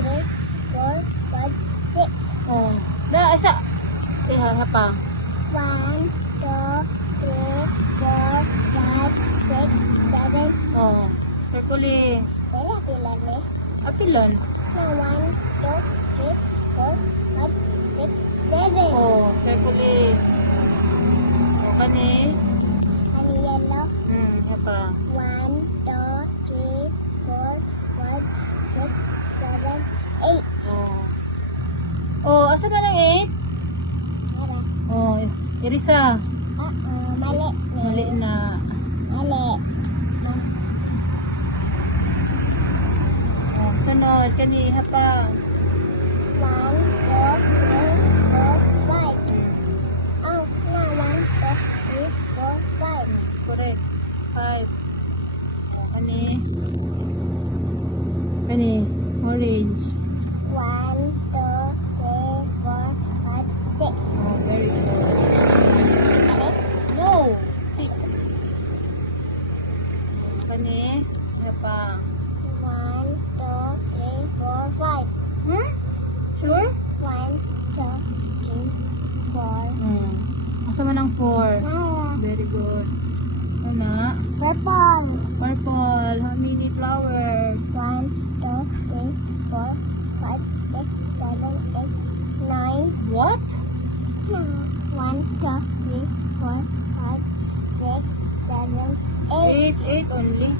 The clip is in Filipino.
three, four, five, six. Oh. Na, asa? Iha pa. 1, 2, 3, 4, 5, 6, 7. Oh. Circle. Pila pila ni? Apilon. Na 1, 2, 3, 4, 5, 6, 7. Oh, circle. Oh, kani. Ano yellow? Apa? 1, 2, 3, 4, 5, 6, 7, 8. Oh. Oh, asa ba ng 8? Tara. Oh, irisa. Mali. Mali na. Mali. Oh, sunod. Kani, hapa. 1, 2, 3, 4, 5. Oh, na 1, 2, 3, 4, 5. Correct. 5. Oh, kani. Kani, orange. 1, 2, 3, 4, 5, 6. Oh, very good. Oh, no. 6. Kani, hapa. 1, 2, 3, 4, 5. Hmm? Sure? 1, 2, 3, 4. Asa man ang 4? Nara. Very good. Ano? Purple. Purple. How many flowers? 1, 2, 3, 4, 5, 6, 7, 8, 9. What? 1, 2, 3, 4, 5, 6, 7, 8. 8 only.